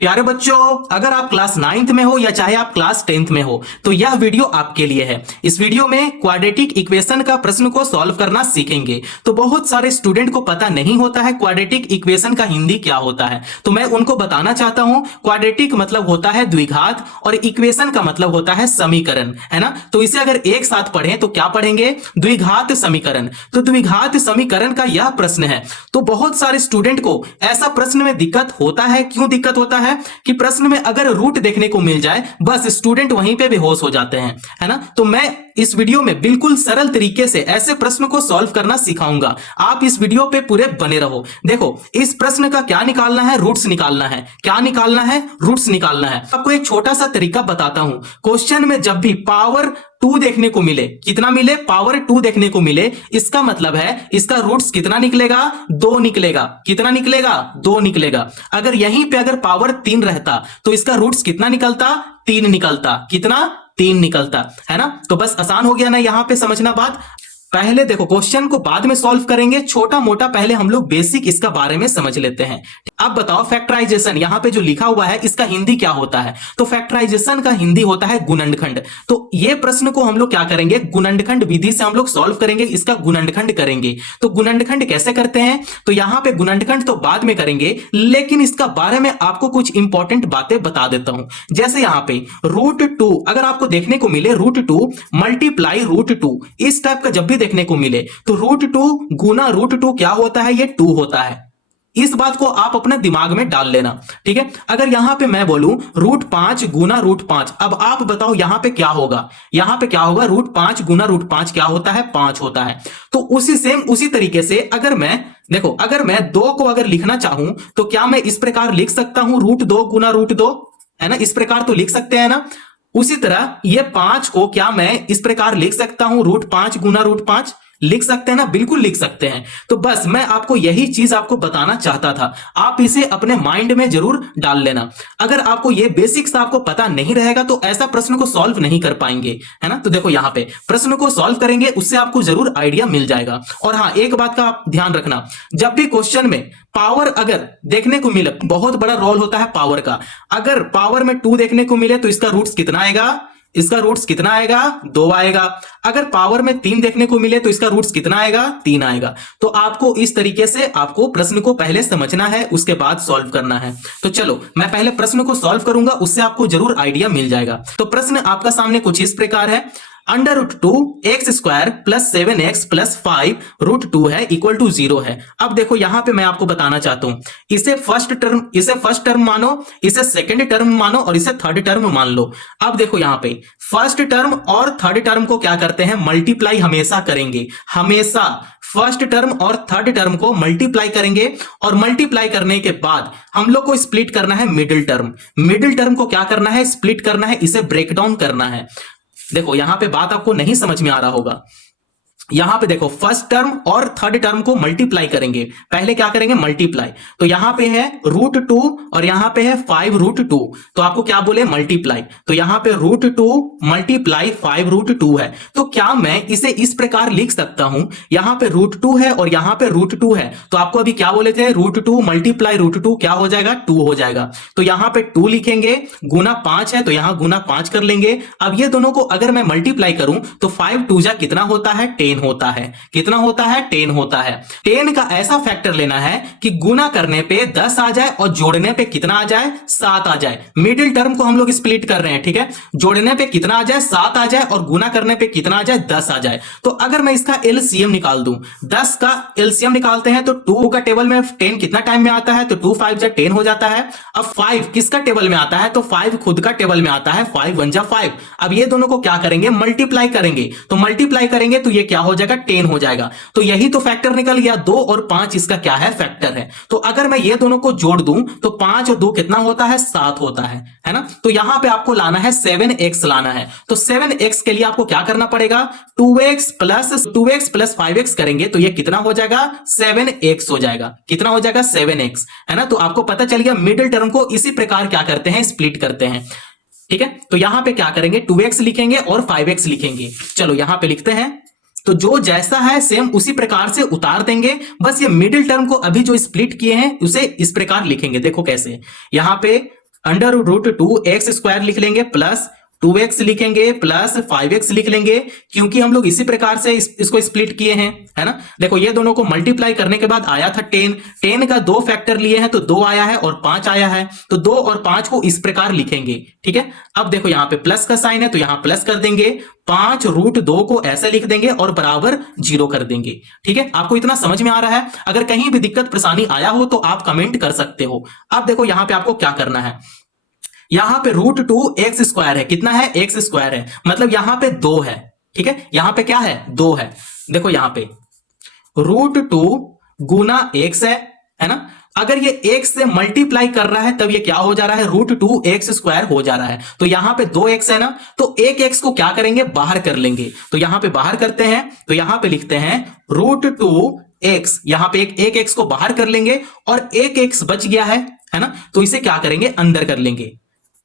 प्यारे बच्चों, अगर आप क्लास 9th में हो या चाहे आप क्लास 10th में हो तो यह वीडियो आपके लिए है। इस वीडियो में क्वाड्रेटिक इक्वेशन का प्रश्न को सॉल्व करना सीखेंगे। तो बहुत सारे स्टूडेंट को पता नहीं होता है क्वाड्रेटिक इक्वेशन का हिंदी क्या होता है, तो मैं उनको बताना चाहता हूं। क्वाड्रेटिक मतलब होता है द्विघात और इक्वेशन का मतलब होता है समीकरण, है ना। तो इसे अगर एक साथ पढ़ें तो क्या पढ़ेंगे? द्विघात समीकरण। तो द्विघात समीकरण का यह प्रश्न है। तो बहुत सारे स्टूडेंट को ऐसा प्रश्न में दिक्कत होता है। क्यों दिक्कत होता है कि प्रश्न में अगर रूट देखने को मिल जाए बस स्टूडेंट वहीं पे बेहोश हो जाते हैं, है ना। तो मैं इस वीडियो में बिल्कुल सरल तरीके से ऐसे प्रश्न को सॉल्व करना सिखाऊंगा। आप इस वीडियो पे पूरे बने रहो। देखो, इस प्रश्न का क्या निकालना है? रूट्स निकालना है। क्या निकालना है? रूट्स निकालना है। आपको एक छोटा सा तरीका बताता हूं। क्वेश्चन में जब भी पावर 2 देखने को मिले, कितना मिले? पावर 2 देखने को मिले, इसका मतलब है इसका रूट्स कितना निकलेगा? 2 निकलेगा। कितना निकलेगा? 2 निकलेगा। अगर यहीं पे अगर पावर 3 रहता तो इसका रूट्स कितना निकलता? 3 निकलता। कितना? 3 निकलता, है ना। तो बस आसान हो गया ना यहां पे समझना बात। पहले देखो, क्वेश्चन को बाद में सॉल्व करेंगे, छोटा मोटा पहले हम लोग बेसिक इसका बारे में समझ लेते हैं। अब बताओ, फैक्टराइजेशन यहां पे जो लिखा हुआ है इसका हिंदी क्या होता है? तो फैक्टराइजेशन का हिंदी होता है गुणनखंड। तो ये प्रश्न को हम लोग क्या करेंगे? गुणनखंड विधि से हम लोग सॉल्व करेंगे, इसका गुणनखंड करेंगे। तो गुणनखंड कैसे करते हैं? तो यहां पे गुणनखंड तो बाद में करेंगे, लेकिन इसका बारे में आपको कुछ इंपॉर्टेंट बातें बता देता हूं। जैसे यहां पे √2 अगर आपको देखने को मिले, √2 मल्टीप्लाई √2, इस टाइप का जब भी देखने को मिले तो √2 गुना √2 क्या होता है? ये 2 होता है। इस बात को आप अपने दिमाग में डाल लेना, ठीक है। अगर यहां पे मैं बोलूं √5 गुना √5, अब आप बताओ यहां पे क्या होगा? यहां पे क्या होगा? √5 गुना √5 क्या होता है? 5 होता है। तो उसी तरीके से अगर मैं देखो, अगर मैं 2 को अगर लिखना चाहूं तो क्या मैं इस प्रकार लिख सकता हूं? √2 गुना √2, है ना। इस प्रकार तो लिख सकते हैं ना। उसी तरह ये 5 को क्या मैं इस प्रकार लिख सकता हूं? √5 गुना √5 लिख सकते हैं ना। बिल्कुल लिख सकते हैं। तो बस मैं आपको यही चीज आपको बताना चाहता था। आप इसे अपने माइंड में जरूर डाल लेना। अगर आपको ये बेसिक्स आपको पता नहीं रहेगा तो ऐसा प्रश्न को सॉल्व नहीं कर पाएंगे, है ना। तो देखो, यहां पे प्रश्न को सॉल्व करेंगे, उससे आपको जरूर आइडिया मिल जाएगा। और हाँ, एक बात का आप ध्यान रखना, जब भी क्वेश्चन में पावर अगर देखने को मिले, बहुत बड़ा रोल होता है पावर का। अगर पावर में 2 देखने को मिले तो इसका रूट्स कितना आएगा? इसका रूट्स कितना आएगा? 2 आएगा। अगर पावर में 3 देखने को मिले तो इसका रूट्स कितना आएगा? 3 आएगा। तो आपको इस तरीके से आपको प्रश्न को पहले समझना है, उसके बाद सॉल्व करना है। तो चलो, मैं पहले प्रश्न को सॉल्व करूंगा, उससे आपको जरूर आइडिया मिल जाएगा। तो प्रश्न आपका सामने कुछ इस प्रकार है। √2 x² + 7x + 5 √2 है इक्वल टू 0 है। अब देखो, यहां पे मैं आपको बताना चाहता हूं, इसे फर्स्ट टर्म मानो, इसे सेकंड टर्म मानो और इसे थर्ड टर्म मान लो। अब देखो, यहां पे फर्स्ट टर्म और थर्ड टर्म को क्या करते हैं? मल्टीप्लाई हमेशा करेंगे। हमेशा फर्स्ट टर्म और थर्ड टर्म को मल्टीप्लाई करेंगे, और मल्टीप्लाई करने के बाद हम लोग को स्प्लिट करना है मिडिल टर्म। मिडिल टर्म को क्या करना है? स्प्लिट करना है, इसे ब्रेक डाउन करना है। देखो, यहां पे बात आपको नहीं समझ में आ रहा होगा। यहां पे देखो, फर्स्ट टर्म और थर्ड टर्म को मल्टीप्लाई करेंगे। पहले क्या करेंगे? मल्टीप्लाई। तो यहां पे है √2 और यहां पे है 5√2, तो आपको क्या बोले? मल्टीप्लाई। तो यहां पे √2 मल्टीप्लाई 5√2 है। तो क्या मैं इसे इस प्रकार लिख सकता हूं? यहां पे √2 है और यहां पे √2 है, तो आपको अभी क्या बोले थे? √2 मल्टीप्लाई √2 क्या हो जाएगा? 2 हो जाएगा। तो यहां पे 2 लिखेंगे, गुना 5 है तो यहां गुना 5 कर लेंगे। अब ये दोनों को अगर मैं मल्टीप्लाई करूं तो 5 2 जा कितना होता है? 10 होता है। कितना होता है? 10 होता है। 10 का ऐसा फैक्टर लेना है कि गुना करने पे 10 आ जाए और जोड़ने पे कितना आ जाए? 7 आ जाए। मिडिल टर्म को हम लोग स्प्लिट कर रहे हैं, ठीक है। जोड़ने पे कितना आ जाए? 7 आ जाए, और गुना करने पे कितना आ जाए? 10 आ जाए। तो अगर मैं इसका एलसीएम निकाल दूं, 10 का एलसीएम निकालते हैं तो 2 का टेबल में 10 कितना टाइम में आता है? तो 2 5 जा 10 हो जाता है। अब 5 किसका टेबल में आता है? तो 5 खुद का टेबल में आता है। 5 1 जा 5। अब ये दोनों को क्या करेंगे? मल्टीप्लाई करेंगे। तो मल्टीप्लाई करेंगे तो ये क्या हो जाएगा? 10 हो जाएगा। तो यही तो फैक्टर निकल गया। 2 और 5 इसका क्या है? फैक्टर है। तो अगर मैं ये दोनों को जोड़ दूं तो 5 और 2 कितना होता है? 7 होता है ना। तो यहां पे आपको लाना है 7x लाना है। तो 7x के लिए आपको क्या करना पड़ेगा? 2x + 5x करेंगे तो ये कितना हो जाएगा? 7x हो जाएगा। कितना हो जाएगा? 7x, है ना। तो आपको पता चल गया, मिडिल टर्म को इसी प्रकार क्या करते हैं? स्प्लिट करते हैं, ठीक है। तो यहां पे क्या करेंगे? 2x लिखेंगे और 5x लिखेंगे। चलो यहां पे लिखते हैं। तो जो जैसा है सेम उसी प्रकार से उतार देंगे। बस ये मिडिल टर्म को अभी जो स्प्लिट किए हैं उसे इस प्रकार लिखेंगे। देखो कैसे, यहां पे अंडर रूट 2x² लिख लेंगे प्लस 2x लिखेंगे प्लस 5x लिख लेंगे, क्योंकि हम लोग इसी प्रकार से इसको स्प्लिट किए हैं, है ना। देखो ये दोनों को मल्टीप्लाई करने के बाद आया था 10, 10 का 2 फैक्टर लिए हैं तो 2 आया है और 5 आया है, तो 2 और 5 को इस प्रकार लिखेंगे, ठीक है। अब देखो यहाँ पे प्लस का साइन है तो यहाँ प्लस कर देंगे, 5 रूट 2 को ऐसे लिख देंगे और बराबर 0 कर देंगे, ठीक है। आपको इतना समझ में आ रहा है? अगर कहीं भी दिक्कत परेशानी आया हो तो आप कमेंट कर सकते हो। अब देखो यहाँ पे आपको क्या करना है, यहां पे रूट 2x² है, कितना है? x² है, मतलब यहां पे 2 है, ठीक है। यहां पे क्या है? 2 है। देखो यहां पे रूट 2 गुना x है ना। अगर ये x से मल्टीप्लाई कर रहा है तब ये क्या हो जा रहा है? रूट 2x² हो जा रहा है। तो यहां पे 2x है ना, तो एक x को क्या करेंगे? बाहर कर लेंगे। तो यहां पे बाहर करते हैं तो यहां पे लिखते हैं रूट 2x, यहां पे एक x को बाहर कर लेंगे और एक x बच गया है ना, तो इसे क्या करेंगे? अंदर कर लेंगे।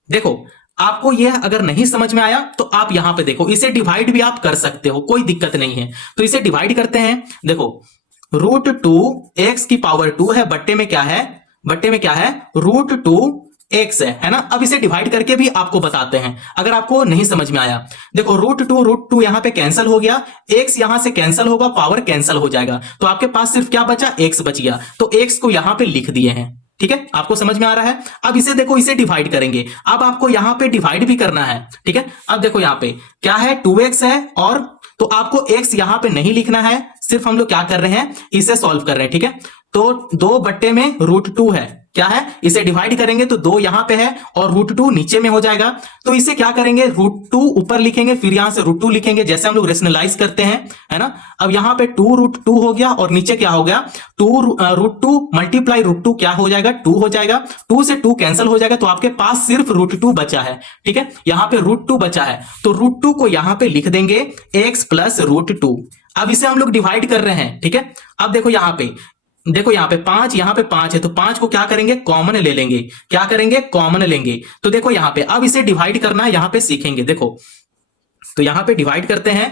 देखो आपको यह अगर नहीं समझ में आया तो आप यहां पे देखो, इसे डिवाइड भी आप कर सकते हो, कोई दिक्कत नहीं है। तो इसे डिवाइड करते हैं। देखो रूट 2x की पावर 2 है, बट्टे में क्या है? बट्टे में क्या है? रूट 2x है ना। अब इसे डिवाइड करके भी आपको बताते हैं अगर आपको नहीं समझ में आया। देखो रूट 2 यहां पे कैंसिल हो गया, x यहां से कैंसिल होगा, पावर कैंसिल हो जाएगा, तो आपके पास सिर्फ क्या बचा? x बच गया। तो x को यहां पे लिख दिए हैं, ठीक है। आपको समझ में आ रहा है? अब इसे देखो, इसे डिवाइड करेंगे। अब आपको यहां पे डिवाइड भी करना है, ठीक है। अब देखो यहां पे क्या है? 2x है, और तो आपको x यहां पे नहीं लिखना है, सिर्फ हम लोग क्या कर रहे हैं? इसे सॉल्व कर रहे हैं, ठीक है। तो 2 बट्टे में रूट 2 है, क्या है? इसे डिवाइड करेंगे तो 2 यहां पे है और रूट 2 नीचे में हो जाएगा। तो इसे क्या करेंगे? रूट 2 ऊपर लिखेंगे, फिर यहां से रूट 2 लिखेंगे, जैसे हम लोग रेशनलाइज करते हैं, है ना। अब यहां पे 2 रूट 2 हो गया और नीचे क्या हो गया? 2 रूट 2 मल्टीप्लाई रूट 2 क्या हो जाएगा? 2 हो जाएगा। 2 से 2 कैंसिल हो जाएगा, तो आपके पास सिर्फ रूट 2 बचा है, ठीक है। यहां पे रूट 2 बचा है, तो रूट 2 को यहां पे लिख देंगे x प्लस रूट 2। अब इसे हम लोग डिवाइड कर रहे हैं, ठीक है। अब देखो यहां पे, देखो यहां पे 5, यहां पे 5 है, तो 5 को क्या करेंगे? कॉमन ले लेंगे। क्या करेंगे? कॉमन लेंगे। तो देखो यहां पे अब इसे डिवाइड करना है, यहां पे सीखेंगे। देखो तो यहां पे डिवाइड करते हैं।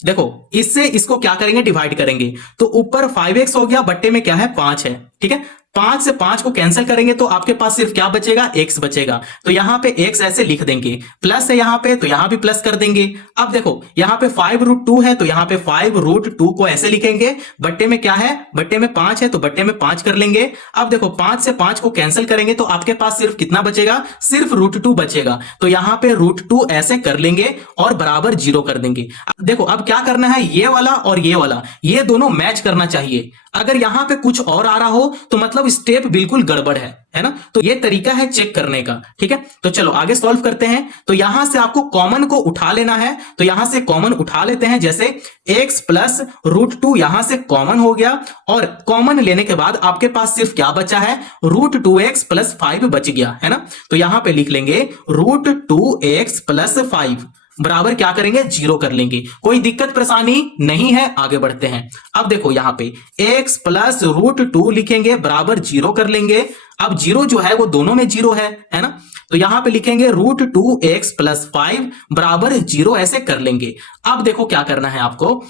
देखो इससे इसको क्या करेंगे? डिवाइड करेंगे। तो ऊपर 5x हो गया, बट्टे में क्या है? 5 है, ठीक है। 5 से 5 को कैंसिल करेंगे तो आपके पास सिर्फ क्या बचेगा? x बचेगा। तो यहां पे x ऐसे लिख देंगे, प्लस है यहां पे तो यहां भी प्लस कर देंगे। अब देखो यहां पे 5 रूट 2 है, तो यहां पे 5 रूट 2 को ऐसे लिखेंगे। बट्टे में क्या है? बट्टे में 5 है, तो बट्टे में 5 कर लेंगे। अब देखो 5 से 5 को कैंसिल करेंगे तो आपके पास सिर्फ कितना बचेगा? सिर्फ रूट 2 बचेगा। तो यहां पे रूट 2 ऐसे कर लेंगे और बराबर 0 कर देंगे। देखो अब क्या करना है? ये वाला और ये वाला, ये दोनों मैच करना चाहिए। अगर यहां पे कुछ और आ रहा हो तो मतलब स्टेप बिल्कुल गड़बड़ है ना। तो ये तरीका है चेक करने का, ठीक है। तो चलो आगे सॉल्व करते हैं। तो यहां से आपको कॉमन को उठा लेना है, तो यहां से कॉमन उठा लेते हैं। जैसे x प्लस रूट 2 यहां से कॉमन हो गया, और कॉमन लेने के बाद आपके पास सिर्फ क्या बचा है? रूट 2x प्लस 5 बच गया, है ना। तो यहां पे लिख लेंगे रूट 2x प्लस 5 बराबर क्या करेंगे? 0 कर लेंगे। कोई दिक्कत परेशानी नहीं है, आगे बढ़ते हैं। अब देखो यहां पे x प्लस रूट 2 लिखेंगे, बराबर 0 कर लेंगे। अब 0 जो है वो दोनों में 0 है ना। तो यहां पे लिखेंगे रूट 2x प्लस 5 बराबर 0 ऐसे कर लेंगे। अब देखो क्या करना है आपको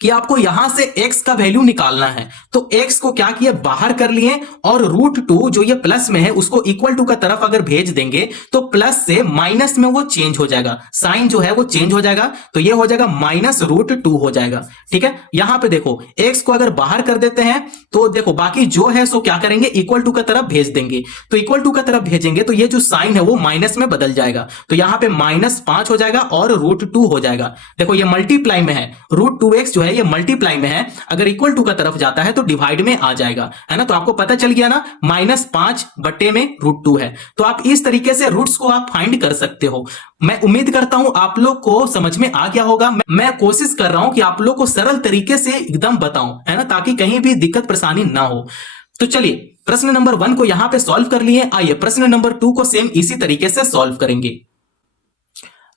कि आपको यहां से x का वैल्यू निकालना है। तो x को क्या किया? बाहर कर लिए, और रूट 2 जो ये प्लस में है उसको इक्वल टू का तरफ अगर भेज देंगे तो प्लस से माइनस में वो चेंज हो जाएगा, साइन जो है वो चेंज हो जाएगा। तो ये हो जाएगा माइनस रूट 2 हो जाएगा, ठीक है। यहां पे देखो x को अगर बाहर कर देते हैं तो देखो बाकी जो है सो क्या करेंगे? इक्वल टू का तरफ भेज देंगे। तो इक्वल टू का तरफ भेजेंगे तो ये जो साइन है वो माइनस में बदल जाएगा। तो यहां पे -5 हो जाएगा और रूट 2 हो जाएगा। देखो ये मल्टीप्लाई में है, रूट 2x जो है ये मल्टीप्लाई में है, अगर इक्वल टू का तरफ जाता है तो डिवाइड में आ जाएगा, है ना। तो आपको पता चल गया ना, -5 बट्टे में रूट 2 है। तो आप इस तरीके से रूट्स को आप फाइंड कर सकते हो। मैं उम्मीद करता हूं आप लोग को समझ में आ गया होगा। मैं कोशिश कर रहा हूं कि आप लोग को सरल तरीके से एकदम बताऊं, है ना, ताकि कहीं भी दिक्कत परेशानी ना हो। तो चलिए प्रश्न नंबर 1 को यहां पे सॉल्व कर लिए। आइए प्रश्न नंबर 2 को सेम इसी तरीके से सॉल्व करेंगे।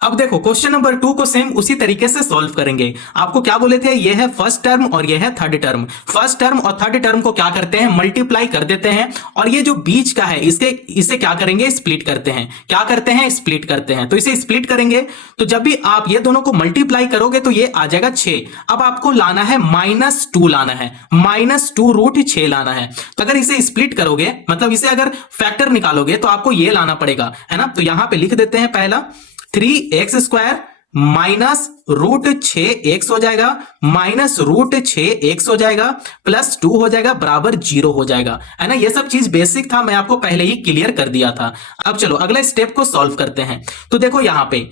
अब देखो क्वेश्चन नंबर 2 को सेम उसी तरीके से सॉल्व करेंगे। आपको क्या बोले थे, ये है फर्स्ट टर्म और ये है थर्ड टर्म। फर्स्ट टर्म और थर्ड टर्म को क्या करते हैं, मल्टीप्लाई कर देते हैं, और ये जो बीच का है इसे क्या करेंगे, स्प्लिट करते हैं। क्या करते हैं, स्प्लिट करते हैं। तो इसे स्प्लिट करेंगे तो जब भी आप ये दोनों को मल्टीप्लाई करोगे तो ये आ जाएगा 6। अब आपको लाना है -2 लाना है, -2√6 लाना है। तो अगर इसे स्प्लिट करोगे, मतलब इसे अगर फैक्टर निकालोगे तो आपको ये लाना पड़ेगा, है ना। तो यहां पे लिख देते हैं पहला 3x² -√6x हो जाएगा, -√6x हो जाएगा, +2 हो जाएगा, बराबर 0 हो जाएगा, है ना। ये सब चीज बेसिक था, मैं आपको पहले ही क्लियर कर दिया था। अब चलो अगले स्टेप को सॉल्व करते हैं। तो देखो यहां पे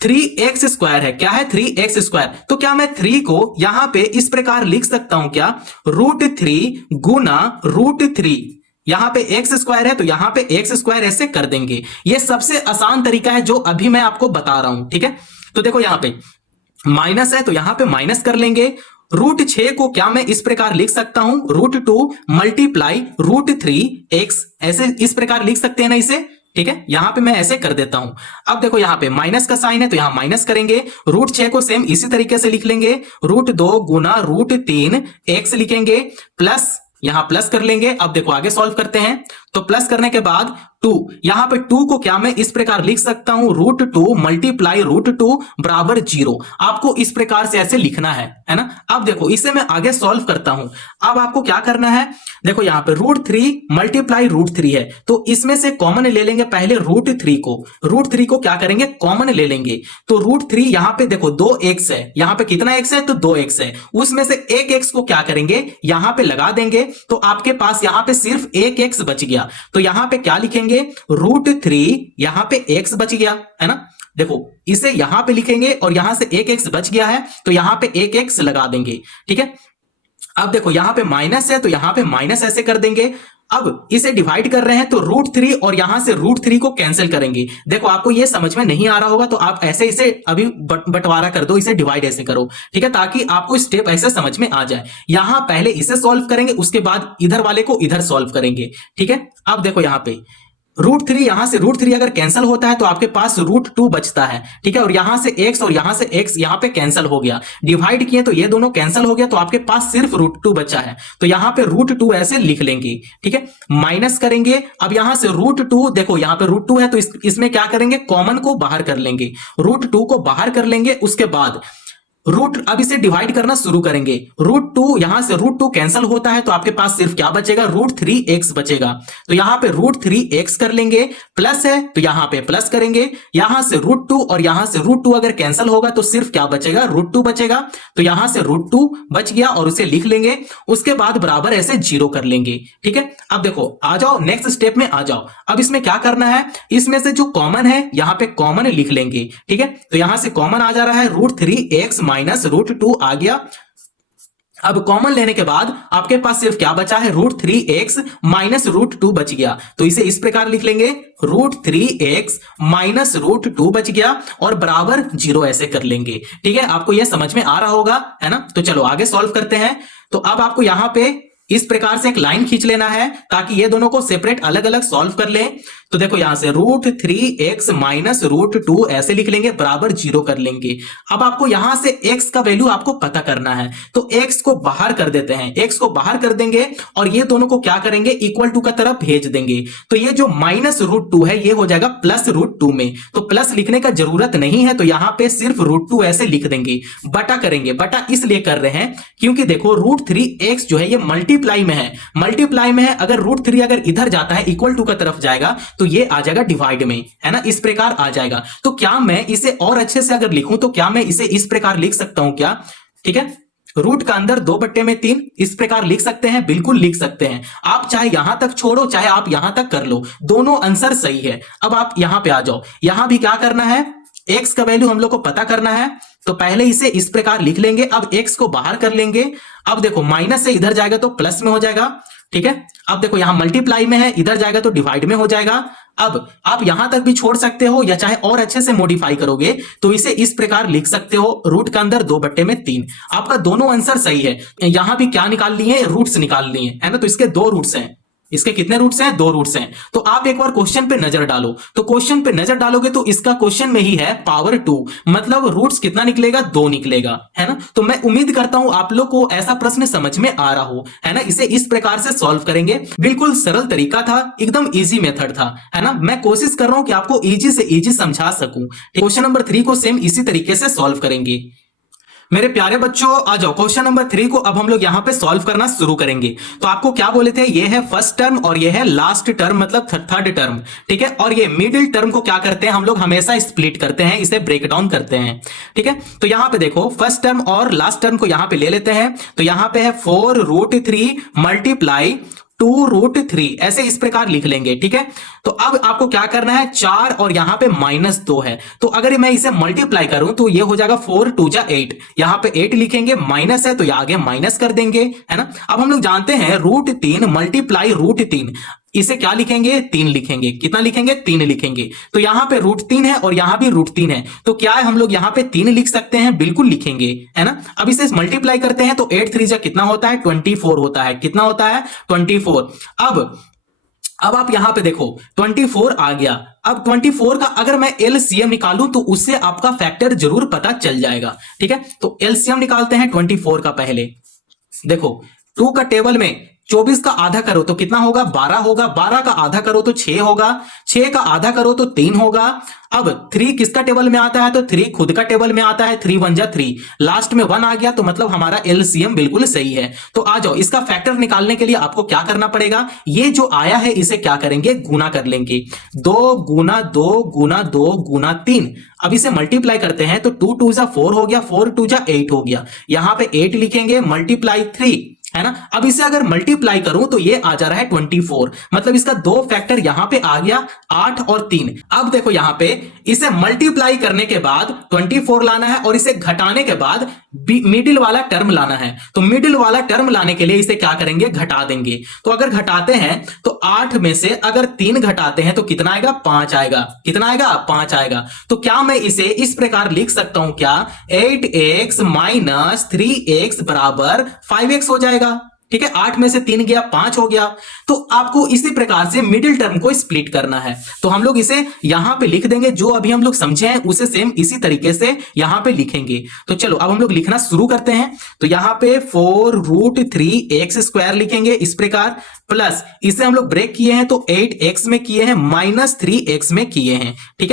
3x² है, क्या है, 3x²। तो क्या मैं 3 को यहां पे इस प्रकार लिख सकता हूं क्या, √3 गुना √3। यहां पे x² है तो यहां पे x² ऐसे कर देंगे। ये सबसे आसान तरीका है जो अभी मैं आपको बता रहा हूं, ठीक है। तो देखो यहां पे माइनस है तो यहां पे माइनस कर लेंगे। √6 को क्या मैं इस प्रकार लिख सकता हूं, √2 मल्टीप्लाई √3x, ऐसे इस प्रकार लिख सकते हैं ना इसे, ठीक है। यहां पे मैं ऐसे कर देता हूं। अब देखो यहां पे माइनस का साइन है तो यहां माइनस करेंगे। √6 को सेम इसी तरीके से लिख लेंगे, √2 गुना √3x लिखेंगे, प्लस यहां प्लस कर लेंगे। अब देखो आगे सॉल्व करते हैं। तो प्लस करने के बाद 2, यहां पे 2 को क्या मैं इस प्रकार लिख सकता हूं, √2 मल्टीप्लाई √2 बराबर 0। आपको इस प्रकार से ऐसे लिखना है ना। अब देखो इसे मैं आगे सॉल्व करता हूं। अब आपको क्या करना है, देखो यहां पे √3 मल्टीप्लाई √3 है तो इसमें से कॉमन ले लेंगे पहले √3 को। √3 को क्या करेंगे, कॉमन ले लेंगे। तो √3 यहां पे देखो 2x है, यहां पे कितना x है, तो 2x है। उसमें से एक x को क्या करेंगे, यहां पे लगा देंगे। तो आपके पास यहां पे सिर्फ एक x बच गया। तो यहां पे क्या लिखेंगे, √3, यहां पे x बच गया, है ना। देखो इसे यहां पे लिखेंगे और यहां से एक x बच गया है तो यहां पे एक x लगा देंगे, ठीक है। अब देखो यहां पे माइनस है तो यहां पे माइनस ऐसे कर देंगे। अब इसे डिवाइड कर रहे हैं तो √3 और यहां से √3 को कैंसिल करेंगे। देखो आपको ये समझ में नहीं आ रहा होगा तो आप ऐसे इसे अभी बंटवारा कर दो, इसे डिवाइड ऐसे करो, ठीक है, ताकि आपको स्टेप ऐसे समझ में आ जाए। यहां पहले इसे सॉल्व करेंगे, उसके बाद इधर वाले को इधर सॉल्व करेंगे, ठीक है। अब देखो यहां पे √3, यहां से √3 अगर कैंसिल होता है तो आपके पास √2 बचता है, ठीक है। और यहां से x और यहां से x यहां पे कैंसिल हो गया, डिवाइड किए तो ये दोनों कैंसिल हो गया तो आपके पास सिर्फ √2 बचा है। तो यहां पे √2 ऐसे लिख लेंगे, ठीक है, माइनस करेंगे। अब यहां से √2, देखो यहां पे √2 है तो इसमें क्या करेंगे, कॉमन को बाहर कर लेंगे, √2 को बाहर कर लेंगे। उसके बाद अब इसे डिवाइड करना शुरू करेंगे। √2, यहां से √2 कैंसिल होता है तो आपके पास सिर्फ क्या बचेगा, √3x बचेगा। तो यहां पे √3x कर लेंगे, प्लस है तो यहां पे प्लस करेंगे। यहां से √2 और यहां से √2 अगर कैंसिल होगा तो सिर्फ क्या बचेगा, √2 बचेगा। तो यहां से √2 बच गया और उसे लिख लेंगे। उसके बाद बराबर ऐसे 0 कर लेंगे, ठीक है। अब देखो आ जाओ नेक्स्ट स्टेप में आ जाओ। अब इसमें क्या करना है, इसमें से जो कॉमन है यहां पे कॉमन लिख लेंगे, ठीक है। तो यहां से कॉमन आ जा रहा है, √3x -√2 आ गया। अब कॉमन लेने के बाद आपके पास सिर्फ क्या बचा है, √3x -√2 बच गया। तो इसे इस प्रकार लिख लेंगे, √3x -√2 बच गया और बराबर 0 ऐसे कर लेंगे, ठीक है। आपको यह समझ में आ रहा होगा, है ना। तो चलो आगे सॉल्व करते हैं। तो अब आपको यहां पे इस प्रकार से एक लाइन खींच लेना है ताकि ये दोनों को सेपरेट अलग अलग सॉल्व कर ले। तो देखो यहां से √3x -√2 ऐसे लिख लेंगे, बराबर 0 कर लेंगे। अब आपको यहां से x का वैल्यू आपको पता करना है तो x को बाहर कर देते हैं, x को बाहर कर देंगे और ये दोनों को क्या करेंगे, इक्वल टू का तरफ भेज देंगे। तो ये जो -√2 है ये हो जाएगा +√2 में। तो प्लस लिखने का जरूरत नहीं है तो यहां पे सिर्फ √2 ऐसे लिख देंगे। बटा करेंगे, बटा इसलिए कर रहे हैं क्योंकि देखो √3x जो है ये मल्टीप्लाई में है, मल्टीप्लाई में है। अगर √3 अगर इधर जाता है इक्वल टू का तरफ जाएगा तो ये आ जाएगा डिवाइड में, है ना, इस प्रकार आ जाएगा। तो क्या मैं इसे और अच्छे से अगर लिखूं तो क्या मैं इसे इस प्रकार लिख सकता हूं क्या, ठीक है। रूट का अंदर 2/3 इस प्रकार लिख सकते हैं, बिल्कुल लिख सकते हैं। आप चाहे यहां तक छोड़ो चाहे आप यहां तक कर लो, दोनों आंसर सही है। अब आप यहां पे आ जाओ, यहां भी क्या करना है, x का वैल्यू हम लोग को पता करना है तो पहले इसे इस प्रकार लिख लेंगे। अब x को बाहर कर लेंगे। अब देखो माइनस से इधर जाएगा तो प्लस में हो जाएगा, ठीक है। अब देखो यहां मल्टीप्लाई में है, इधर जाएगा तो डिवाइड में हो जाएगा। अब आप यहां तक भी छोड़ सकते हो या चाहे और अच्छे से मॉडिफाई करोगे तो इसे इस प्रकार लिख सकते हो, रूट का अंदर 2/3। आपका दोनों आंसर सही है। यहां भी क्या निकाल लिए, रूट्स निकाल लिए, है ना। तो इसके 2 रूट्स हैं, इसके कितने रूट्स हैं? 2 रूट्स हैं। तो आप एक बार क्वेश्चन पे नजर डालो, तो क्वेश्चन पे नजर डालोगे तो इसका क्वेश्चन में ही है पावर 2, मतलब रूट्स कितना निकलेगा? 2 निकलेगा, है ना। तो मैं उम्मीद करता हूं आप लोग को ऐसा प्रश्न समझ में आ रहा हो, है ना। इसे इस प्रकार से सॉल्व करेंगे, बिल्कुल सरल तरीका था, एकदम इजी मेथड था, है ना। मैं कोशिश कर रहा हूं कि आपको इजी से इजी समझा सकूं। क्वेश्चन नंबर 3 को सेम इसी तरीके से सॉल्व करेंगे। मेरे प्यारे बच्चों आ जाओ, क्वेश्चन नंबर 3 को अब हम लोग यहां पे सॉल्व करना शुरू करेंगे। तो आपको क्या बोले थे? ये है फर्स्ट टर्म और ये है लास्ट टर्म, मतलब थर्ड टर्म, ठीक है। और ये मिडिल टर्म को क्या करते हैं हम लोग? हमेशा स्प्लिट करते हैं, इसे ब्रेक डाउन करते हैं, ठीक है। तो यहां पे देखो, फर्स्ट टर्म और लास्ट टर्म को यहां पे ले लेते हैं। तो यहां पे है 4√3 मल्टीप्लाई 2√3, ऐसे इस प्रकार लिख लेंगे, ठीक है। तो अब आपको क्या करना है? 4 और यहां पे -2 है, तो अगर मैं इसे मल्टीप्लाई करूं तो ये हो जाएगा 4 2 जा 8, यहां पे 8 लिखेंगे, माइनस है तो आगे माइनस कर देंगे, है ना। अब हम लोग जानते हैं √3 मल्टीप्लाई √3, इसे क्या लिखेंगे? 3 लिखेंगे। कितना लिखेंगे? 3 लिखेंगे। तो यहां पे √3 है और यहां भी √3 है, तो क्या है हम लोग यहां पे 3 लिख सकते हैं, बिल्कुल लिखेंगे, है ना। अब इसे मल्टीप्लाई करते हैं तो 8 3 जा कितना होता है? 24 होता है। कितना होता है? 24। अब आप यहां पे देखो 24 आ गया। अब 24 का अगर मैं एलसीएम निकालूं तो उससे आपका फैक्टर जरूर पता चल जाएगा, ठीक है। तो एलसीएम निकालते हैं 24 का। पहले देखो 2 का टेबल में 24 का आधा करो तो कितना होगा? 12 होगा। 12 का आधा करो तो 6 होगा। 6 का आधा करो तो 3 होगा। अब 3 किसका टेबल में आता है? तो 3 खुद का टेबल में आता है। 3 1 जा 3, लास्ट में 1 आ गया, तो मतलब हमारा एलसीएम बिल्कुल सही है। तो आ जाओ, इसका फैक्टर निकालने के लिए आपको क्या करना पड़ेगा? ये जो आया है इसे क्या करेंगे? गुना कर लेंगे। 2 गुना 2 गुना 2 गुना 3। अब इसे मल्टीप्लाई करते हैं तो 2 2 जा 4 हो गया, 4 2 जा 8 हो गया। यहां पे 8 लिखेंगे, मल्टीप्लाई 3, है ना। अब इसे अगर मल्टीप्लाई करूं तो ये आ जा रहा है 24, मतलब इसका 2 फैक्टर यहां पे आ गया, 8 और 3। अब देखो यहां पे इसे मल्टीप्लाई करने के बाद 24 लाना है और इसे घटाने के बाद मिडिल वाला टर्म लाना है। तो मिडिल वाला टर्म लाने के लिए इसे क्या करेंगे? घटा देंगे। तो अगर घटाते हैं तो 8 में से अगर 3 घटाते हैं तो कितना आएगा? 5 आएगा। कितना आएगा? 5 आएगा। तो क्या मैं इसे इस प्रकार लिख सकता हूं क्या? 8x - 3x बराबर 5x हो जाएगा, ठीक है। 8 में से 3 गया, 5 हो गया। तो आपको इसी प्रकार से मिडिल टर्म को स्प्लिट करना है। तो हम लोग इसे यहां पे लिख देंगे, जो अभी हम लोग समझे हैं उसे सेम इसी तरीके से यहां पे लिखेंगे। तो चलो अब हम लोग लिखना शुरू करते हैं। तो यहां पे 4√3x² लिखेंगे इस प्रकार, प्लस इसे हम लोग ब्रेक किए हैं तो 8x में किए हैं, -3x में किए हैं, ठीक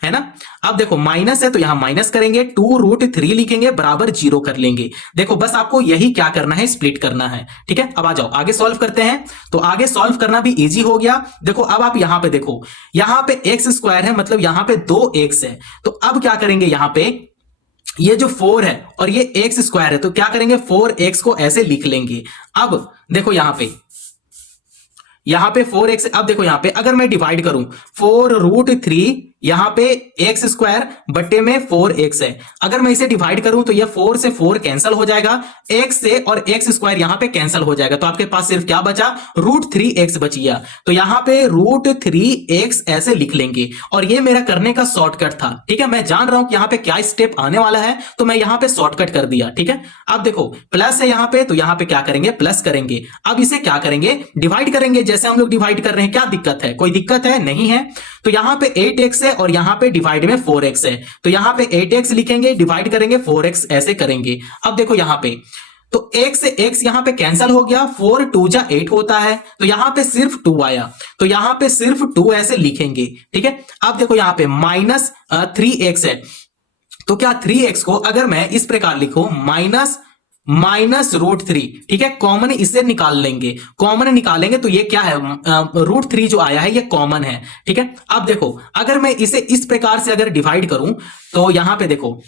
है ना। अब देखो माइनस है तो यहां माइनस करेंगे, 2√3 लिखेंगे, बराबर 0 कर लेंगे। देखो बस आपको यही क्या करना है? स्प्लिट करना है, ठीक है। अब आ जाओ आगे सॉल्व करते हैं। तो आगे सॉल्व करना भी इजी हो गया। देखो अब आप यहां पे देखो, यहां पे x² है, मतलब यहां पे 2x है। तो अब क्या करेंगे? यहां पे ये जो 4 है और ये x² है, तो क्या करेंगे? 4x को ऐसे लिख लेंगे। अब देखो यहां पे 4x, अब देखो यहां पे अगर मैं डिवाइड करूं 4√3, यहां पे x² बट्टे में 4x है। अगर मैं इसे डिवाइड करूं तो ये 4 से 4 कैंसिल हो जाएगा, x से और x² यहां पे कैंसिल हो जाएगा, तो आपके पास सिर्फ क्या बचा? √3x बच गया। तो यहां पे √3x ऐसे लिख लेंगे। और ये मेरा करने का शॉर्टकट था, ठीक है। मैं जान रहा हूं कि यहां पे क्या स्टेप आने वाला है, तो मैं यहां पे शॉर्टकट कर दिया, ठीक है। अब देखो प्लस है यहां पे, तो यहां पे क्या करेंगे? प्लस करेंगे। अब इसे क्या करेंगे? डिवाइड करेंगे, जैसे हम लोग डिवाइड कर रहे हैं। क्या दिक्कत है? कोई दिक्कत है? नहीं है। तो यहां पे 8x है और यहां पे डिवाइड में 4x है, तो यहां पे 8x लिखेंगे, डिवाइड करेंगे 4x ऐसे करेंगे। अब देखो यहां पे तो x से x यहां पे कैंसिल हो गया, 4 2 जा 8 होता है, तो यहां पे सिर्फ 2 आया, तो यहां पे सिर्फ 2 ऐसे लिखेंगे, ठीक है। अब देखो यहां पे -3x है, तो क्या 3x को अगर मैं इस प्रकार लिखूं -√3, ठीक है, कॉमन इसे निकाल लेंगे। कॉमन निकालेंगे तो ये क्या है? √3 जो आया है ये कॉमन है, ठीक है। अब देखो अगर मैं इसे इस प्रकार से अगर डिवाइड करूं तो यहां पे देखो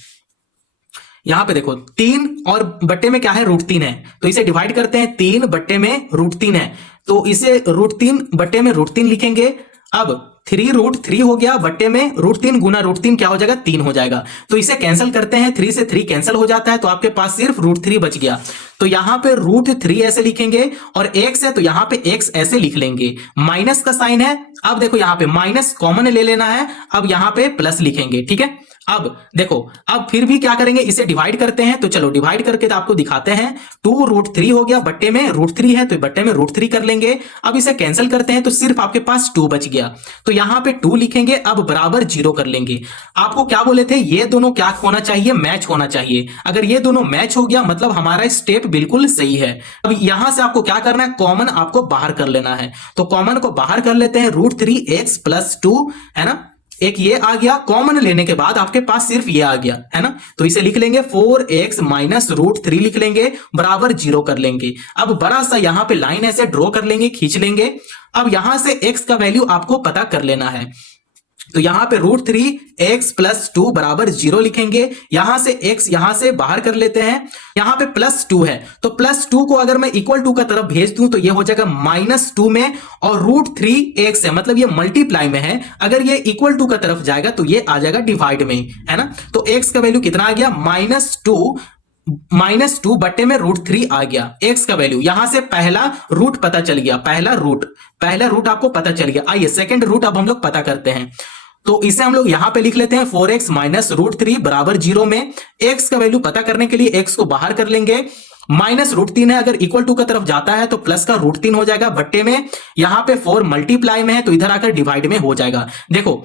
3 और बट्टे में क्या है? √3 है, तो इसे डिवाइड करते हैं, 3 बट्टे में √3 है, तो इसे √3 बट्टे में √3 लिखेंगे। अब 3√3 हो गया, बट्टे में √3 गुना √3 क्या हो जाएगा? 3 हो जाएगा। तो इसे कैंसिल करते हैं, 3 से 3 कैंसिल हो जाता है, तो आपके पास सिर्फ √3 बच गया। तो यहां पे √3 ऐसे लिखेंगे, और x है तो यहां पे x ऐसे लिख लेंगे। माइनस का साइन है, अब देखो यहां पे माइनस कॉमन ले लेना है, अब यहां पे प्लस लिखेंगे, ठीक है। अब देखो, अब फिर भी क्या करेंगे, इसे डिवाइड करते हैं। तो चलो डिवाइड करके तो आपको दिखाते हैं। 2√3 हो गया, बट्टे में √3 है तो बट्टे में √3 कर लेंगे। अब इसे कैंसिल करते हैं तो सिर्फ आपके पास 2 बच गया। तो यहां पे 2 लिखेंगे, अब बराबर 0 कर लेंगे। आपको क्या बोले थे, ये दोनों क्या होना चाहिए, मैच होना चाहिए। अगर ये दोनों मैच हो गया मतलब हमारा स्टेप बिल्कुल सही है। अब यहां से आपको क्या करना है, कॉमन आपको बाहर कर लेना है। तो कॉमन को बाहर कर लेते हैं, √3x + 2 है ना, एक ये आ गया। कॉमन लेने के बाद आपके पास सिर्फ ये आ गया है ना, तो इसे लिख लेंगे 4x - √3 लिख लेंगे, बराबर 0 कर लेंगे। अब बड़ा सा यहां पे लाइन ऐसे ड्रॉ कर लेंगे, खींच लेंगे। अब यहां से x का वैल्यू आपको पता कर लेना है। तो यहां पे √3x + 2 बराबर 0 लिखेंगे। यहां से x यहां से बाहर कर लेते हैं। यहां पे +2 है तो +2 को अगर मैं =2 का तरफ भेज दूं तो ये हो जाएगा -2 में, और √3x है मतलब ये मल्टीप्लाई में है। अगर ये =2 का तरफ जाएगा तो ये आ जाएगा डिवाइड में, है ना। तो x का वैल्यू कितना आ गया, -2 बट्टे में √3 आ गया। x का वैल्यू यहां से पहला रूट पता चल गया, पहला रूट आपको पता चल गया। आइए सेकंड रूट अब हम लोग पता करते हैं। तो इसे हम लोग यहां पे लिख लेते हैं 4x - √3 बराबर 0 में। x का वैल्यू पता करने के लिए x को बाहर कर लेंगे। -√3 है, अगर =2 का तरफ जाता है तो प्लस का √3 हो जाएगा बट्टे में। यहां पे 4 मल्टीप्लाई में है तो इधर आकर डिवाइड में हो जाएगा। देखो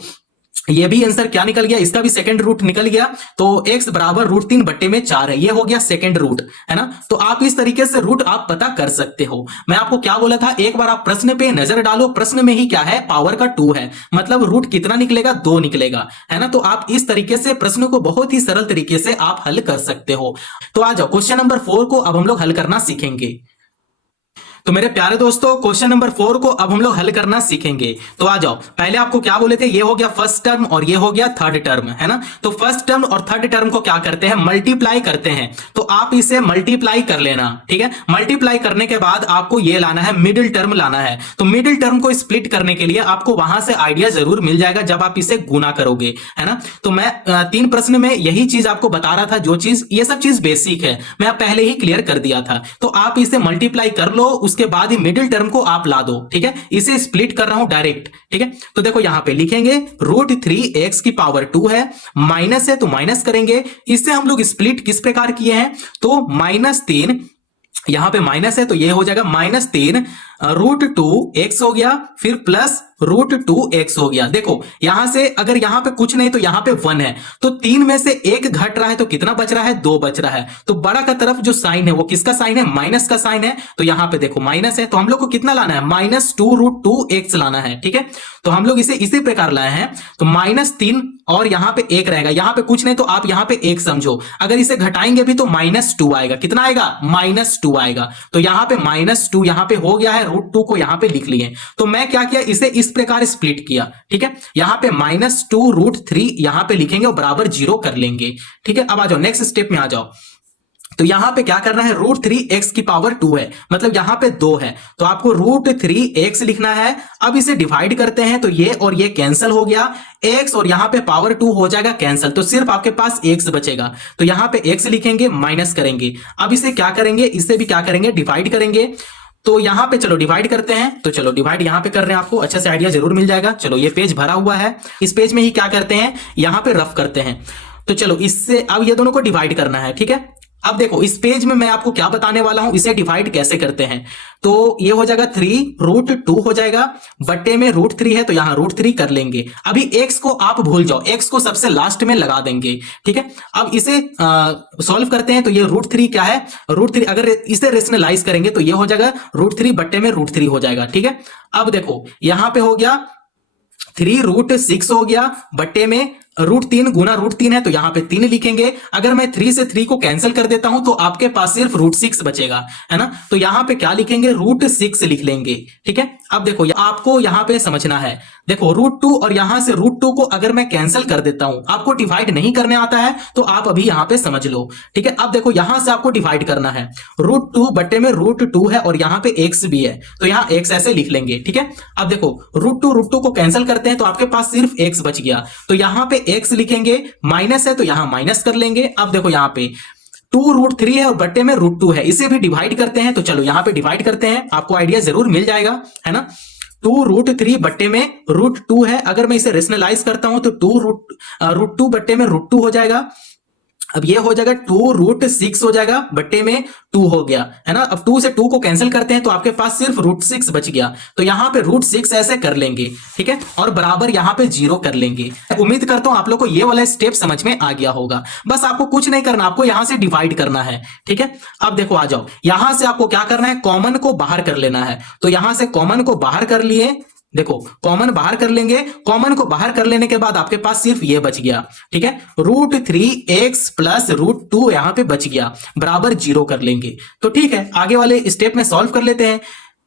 ये भी आंसर क्या निकल गया, इसका भी सेकंड रूट निकल गया। तो x बराबर √3 बट्टे में 4 है, ये हो गया सेकंड रूट, है ना। तो आप इस तरीके से रूट आप पता कर सकते हो। मैं आपको क्या बोला था, एक बार आप प्रश्न पे नजर डालो। प्रश्न में ही क्या है, पावर का 2 है, मतलब रूट कितना निकलेगा, 2 निकलेगा, है ना। तो आप इस तरीके से प्रश्न को बहुत ही सरल तरीके से आप हल कर सकते हो। तो आ जाओ क्वेश्चन नंबर 4 को अब हम लोग हल करना सीखेंगे। तो मेरे प्यारे दोस्तों क्वेश्चन नंबर 4 को अब हम लोग हल करना सीखेंगे। तो आ जाओ, पहले आपको क्या बोले थे, ये हो गया फर्स्ट टर्म और ये हो गया थर्ड टर्म, है ना। तो फर्स्ट टर्म और थर्ड टर्म को क्या करते हैं, मल्टीप्लाई करते हैं। तो आप इसे मल्टीप्लाई कर लेना, ठीक है। मल्टीप्लाई करने के बाद आपको ये लाना है, मिडिल टर्म लाना है। तो मिडिल टर्म को स्प्लिट करने के लिए आपको वहां से आइडिया जरूर मिल जाएगा जब आप इसे गुना करोगे, है ना। तो मैं 3 प्रश्न में यही चीज आपको बता रहा था, जो चीज, ये सब चीज बेसिक है, मैं पहले ही क्लियर कर दिया था। तो आप इसे मल्टीप्लाई कर लो, उसके बाद ही मिडिल टर्म को आप ला दो, ठीक है। इसे स्प्लिट कर रहा हूं डायरेक्ट, ठीक है। तो देखो यहां पे लिखेंगे √3x⁻² है, माइनस है तो माइनस करेंगे। इससे हम लोग स्प्लिट किस प्रकार किए हैं, तो -3, यहां पे माइनस है तो ये हो जाएगा -3 √2x हो गया, फिर प्लस √2x हो गया। देखो यहां से अगर यहां पे कुछ नहीं तो यहां पे 1 है, तो 3 में से 1 घट रहा है तो कितना बच रहा है, 2 बच रहा है। तो बड़ा का तरफ जो साइन है वो किसका साइन है, माइनस का साइन है। तो यहां पे देखो माइनस है, तो हम लोग को कितना लाना है, -2√2x लाना है, ठीक है। तो हम लोग इसे इसी प्रकार लाए हैं। तो -3 और यहां पे 1 रहेगा, यहां पे कुछ नहीं तो आप यहां पे 1 समझो। अगर इसे घटाएंगे भी तो -2 आएगा, कितना आएगा, -2 आएगा। तो यहां पे -2 यहां पे हो गया है, √2 को यहां पे लिख लिए। तो मैं क्या किया, इसे इस प्रकार स्प्लिट किया, ठीक है। यहां पे -2 √3 यहां पे लिखेंगे और बराबर 0 कर लेंगे, ठीक है। अब आ जाओ नेक्स्ट स्टेप में आ जाओ। तो यहां पे क्या करना है, √3x⁻² है, मतलब यहां पे 2 है, तो आपको √3x लिखना है। अब इसे डिवाइड करते हैं तो ये और ये कैंसिल हो गया, x और यहां पे पावर 2 हो जाएगा कैंसिल, तो सिर्फ आपके पास x बचेगा। तो यहां पे x लिखेंगे, माइनस करेंगे। अब इसे क्या करेंगे, इसे भी क्या करेंगे, डिवाइड करेंगे। तो यहां पे चलो डिवाइड करते हैं। तो चलो डिवाइड यहां पे कर रहे हैं, आपको अच्छे से आइडिया जरूर मिल जाएगा। चलो ये पेज भरा हुआ है, इस पेज में ही क्या करते हैं, यहां पे रफ करते हैं। तो चलो इससे अब ये दोनों को डिवाइड करना है, ठीक है। अब देखो इस पेज में मैं आपको क्या बताने वाला हूं, इसे डिवाइड कैसे करते हैं। तो ये हो जाएगा 3√2 हो जाएगा, बट्टे में √3 है तो यहां √3 कर लेंगे। अभी x को आप भूल जाओ, x को सबसे लास्ट में लगा देंगे, ठीक है। अब इसे सॉल्व करते हैं। तो ये √3 क्या है, √3 अगर इसे रेशनलाइज करेंगे तो ये हो जाएगा √3 बट्टे में √3 हो जाएगा, ठीक है। अब देखो यहां पे हो गया 3√6 हो गया, बट्टे में √3 गुना √3 है तो यहां पे 3 लिखेंगे। अगर मैं 3 से 3 को कैंसिल कर देता हूं तो आपके पास सिर्फ √6 बचेगा, है ना। तो यहां पे क्या लिखेंगे, √6 लिख लेंगे, ठीक है। अब देखो आपको यहां पे समझना है, देखो √2 और यहां से √2 को अगर मैं कैंसिल कर देता हूं, आपको डिवाइड नहीं करने आता है तो आप अभी यहां पे समझ लो, ठीक है। अब देखो यहां से आपको डिवाइड करना है, √2 बट्टे में √2 है और यहां पे x भी है तो यहां x ऐसे लिख लेंगे, ठीक है। अब देखो √2 को कैंसिल करते हैं तो आपके पास सिर्फ x बच गया, तो यहां पे x लिखेंगे, माइनस है तो यहां माइनस कर लेंगे। अब देखो यहां पे 2√3 है और बट्टे में √2 है, इसे भी डिवाइड करते हैं। तो चलो यहां पे डिवाइड करते हैं, आपको आइडिया जरूर मिल जाएगा, है ना। 2√3 बट्टे में √2 है। अगर मैं इसे रेशनलाइज करता हूं तो √2 बट्टे में √2 हो जाएगा। अब ये हो जाएगा 2√6 हो जाएगा, बट्टे में 2 हो गया, है ना। अब 2 से 2 को कैंसिल करते हैं तो आपके पास सिर्फ √6 बच गया। तो यहां पे √6 ऐसे कर लेंगे, ठीक है, और बराबर यहां पे 0 कर लेंगे। उम्मीद करता हूं आप लोग को ये वाला स्टेप समझ में आ गया होगा। बस आपको कुछ नहीं करना, आपको यहां से डिवाइड करना है, ठीक है। अब देखो आ जाओ, यहां से आपको क्या करना है, कॉमन को बाहर कर लेना है। तो यहां से कॉमन को बाहर कर लिए, देखो कॉमन बाहर कर लेंगे। कॉमन को बाहर कर लेने के बाद आपके पास सिर्फ ये बच गया, ठीक है, √3x प्लस √2 यहां पे बच गया, बराबर 0 कर लेंगे। तो ठीक है, आगे वाले स्टेप में सॉल्व कर लेते हैं।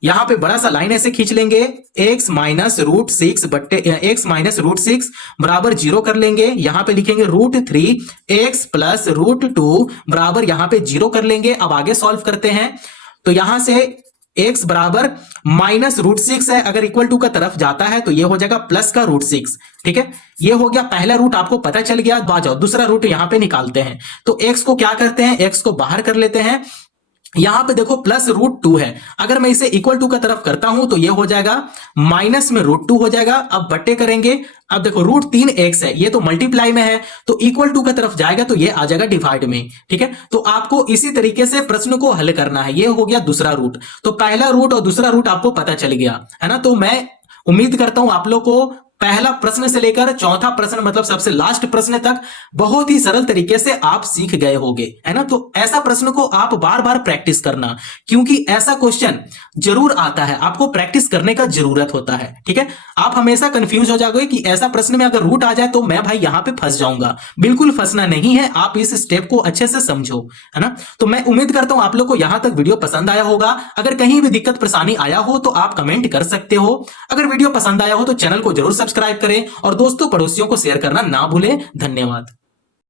यहां पे बड़ा सा लाइन ऐसे खींच लेंगे, x माइनस √6 बट्टे x माइनस √6 बराबर 0 कर लेंगे। यहां पे लिखेंगे √3x प्लस √2 बराबर यहां पे 0 कर लेंगे। अब आगे सॉल्व करते हैं। तो यहां से x बराबर माइनस √6 है, अगर इक्वल टू का तरफ जाता है तो ये हो जाएगा प्लस का √6, ठीक है। ये हो गया पहला रूट, आपको पता चल गया। आ जाओ दूसरा रूट यहां पे निकालते हैं। तो x को क्या करते हैं, x को बाहर कर लेते हैं। यहां पे देखो प्लस √2 है, अगर मैं इसे इक्वल टू का तरफ करता हूं तो ये हो जाएगा माइनस में √2 हो जाएगा। अब बट्टे करेंगे। अब देखो √3x है, ये तो मल्टीप्लाई में है, तो इक्वल टू का तरफ जाएगा तो ये आ जाएगा डिवाइड में, ठीक है। तो आपको इसी तरीके से प्रश्न को हल करना है। ये हो गया दूसरा रूट। तो पहला रूट और दूसरा रूट आपको पता चल गया, है ना। तो मैं उम्मीद करता हूं आप लोग को पहला प्रश्न से लेकर चौथा प्रश्न, मतलब सबसे लास्ट प्रश्न तक बहुत ही सरल तरीके से आप सीख गए होंगे, है ना। तो ऐसा प्रश्न को आप बार बार प्रैक्टिस करना, क्योंकि ऐसा क्वेश्चन जरूर आता है, आपको प्रैक्टिस करने का जरूरत होता है, ठीक है। आप हमेशा कंफ्यूज हो जाओगे कि ऐसा प्रश्न में अगर रूट आ जाए तो मैं भाई यहां पे फंस जाऊंगा। बिल्कुल फंसना नहीं है, आप इस स्टेप को अच्छे से समझो, है ना। तो मैं उम्मीद करता हूं आप लोग को यहां तक वीडियो पसंद आया होगा। अगर कहीं भी दिक्कत परेशानी आया हो तो आप कमेंट कर सकते हो। अगर वीडियो पसंद आया हो तो चैनल को जरूर सब्सक्राइब करें और दोस्तों पड़ोसियों को शेयर करना ना भूलें। धन्यवाद।